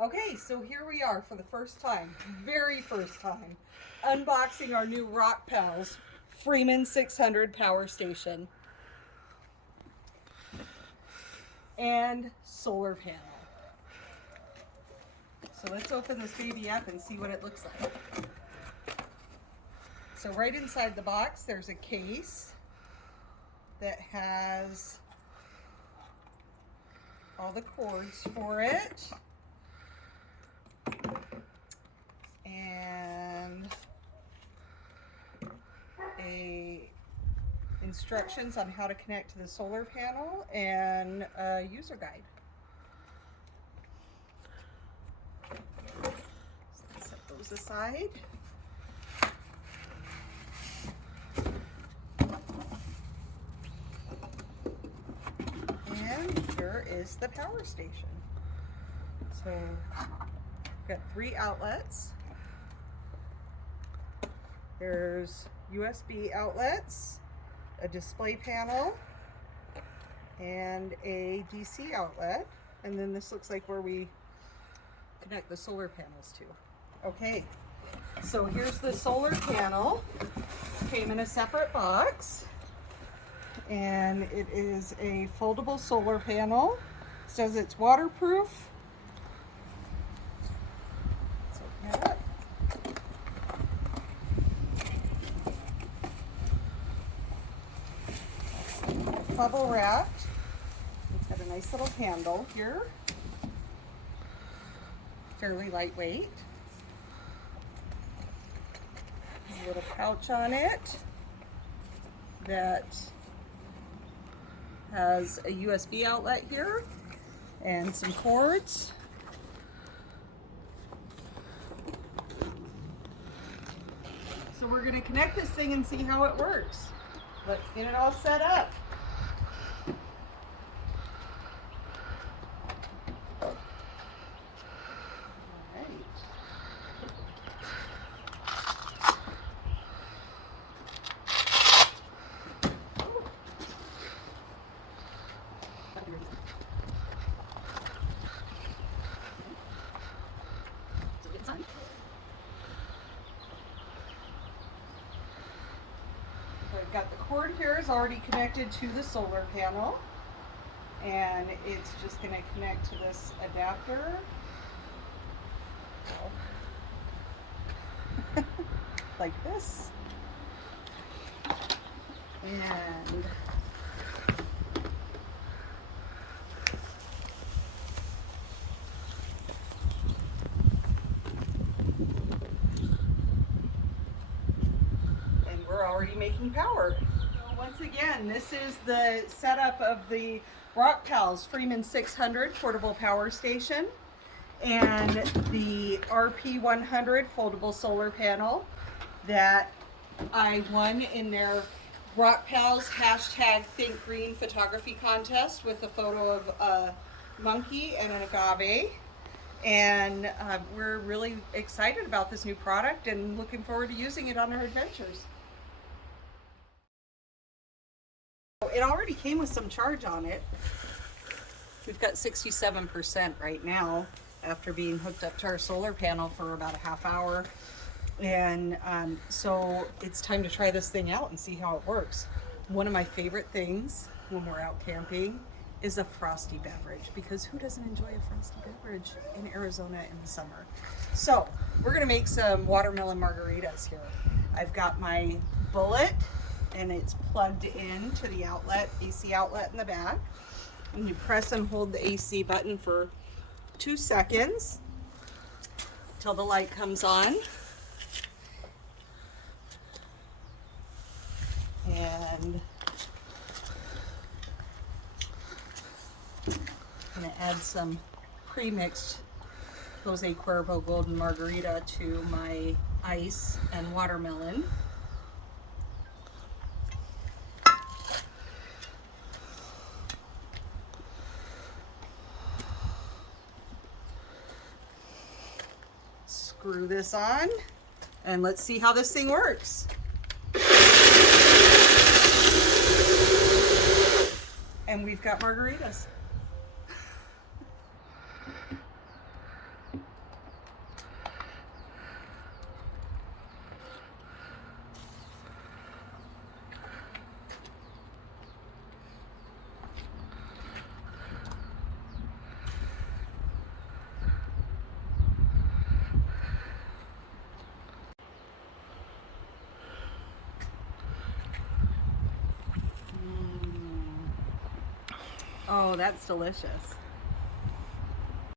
Okay, so here we are for the first time, very first time, unboxing our new Rockpals Freeman 600 power station and solar panel. So let's open this baby up and see what it looks like. So right inside the box, there's a case that has all the cords for it. And instructions on how to connect to the solar panel and a user guide. So let's set those aside. And here is the power station. So we've got 3 outlets. There's USB outlets, a display panel, and a DC outlet. And then this looks like where we connect the solar panels to. Okay, so here's the solar panel. Came in a separate box. And it is a foldable solar panel. It says it's waterproof. Let's open it up. Bubble wrapped. It's got a nice little handle here. Fairly lightweight. A little pouch on it that has a USB outlet here and some cords. So we're going to connect this thing and see how it works. Let's get it all set up. I've got the cord here is already connected to the solar panel, and it's just going to connect to this adapter. Like this. And we're already making power. So once again, this is the setup of the Rockpals Freeman 600 portable power station and the RP100 foldable solar panel that I won in their Rockpals #ThinkGreen Photography Contest with a photo of a monkey and an agave. And we're really excited about this new product and looking forward to using it on our adventures. It already came with some charge on it. We've got 67% right now after being hooked up to our solar panel for about a half hour. And so it's time to try this thing out and see how it works. One of my favorite things when we're out camping is a frosty beverage, because who doesn't enjoy a frosty beverage in Arizona in the summer? So we're gonna make some watermelon margaritas here. I've got my bullet and it's plugged in to the outlet, AC outlet in the back. And you press and hold the AC button for 2 seconds till the light comes on. And I'm gonna add some pre-mixed Jose Cuervo Golden Margarita to my ice and watermelon. Screw this on and let's see how this thing works. And we've got margaritas. Oh, that's delicious.